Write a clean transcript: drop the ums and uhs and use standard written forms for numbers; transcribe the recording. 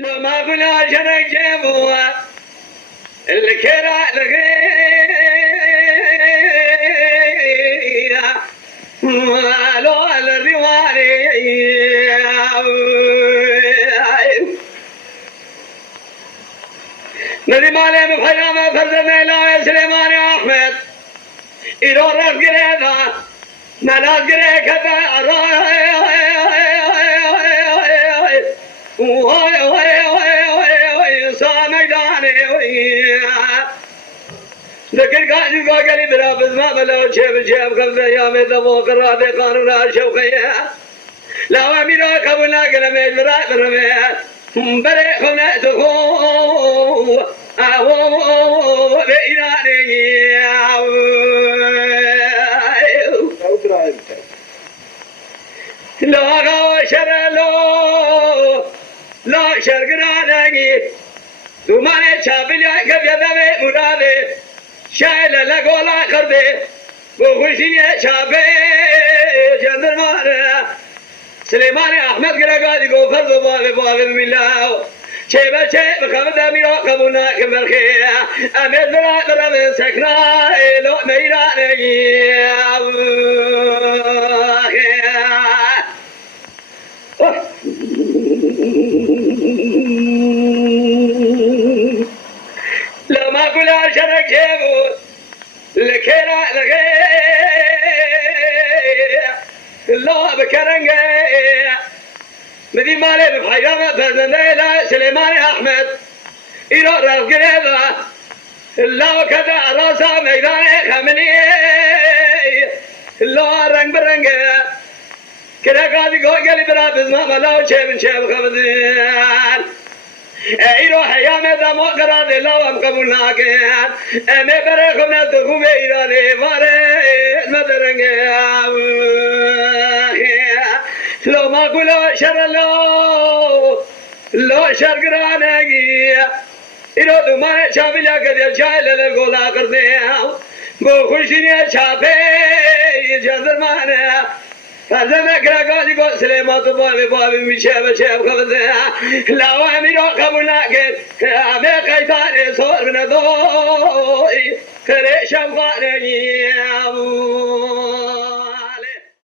لو ما قلنا شرك جيبوها الكرا الغيا لو الرواري ندي مالي بخيامة فرزنا إلى سليمان أحمد إلو رف قريبا نلاس قريب كذا ذكر قاعد قاعد برافز ما بلو شيب شيب قبل يوم يدبو قرابي قانون الشوقية لا أميرا قبلنا قلمي برا برمي بري خمنا تخو أهو بإيراني لا غاو شر لا شر قراني تمہارے چھاپلیا کبیدہ میں مرادے شاید لگولا کر دے وہ خوشی ہے چھاپے جندر مارا سلیمان احمد گرگادی کو فرض باب باب ملاو چھے بچے بخبدہ میرا قبونا کمرخی امید برا برا میں سکنا لو میرا لما قل شرك جيبو لكيرا الله بكرنجة مدي مالي بحيرامة فزنديلا سليمان أحمد إلو راف قريبا الله كذا راسا ميدان خمني الله رنگ برنجة كده قاضي قولي برا بزما ملاو شيب شيب خبزين ایرو حیام دمو قرار دلاو هم قبول ناکن امی برای خمنا دخوم ایرانه واره مدرنگه لو ما قلو شر لو شر گرانگی ایرو دمانه چاپی لیا کدیر چای للر گولا کرده گو خوشینی چاپی جندر مانه فرزند کرگاهی کو سلیمان تو باب میشه بچه بخوده لاو امیرو قبول نکرد همه قیدان سر ندای کره شمقانه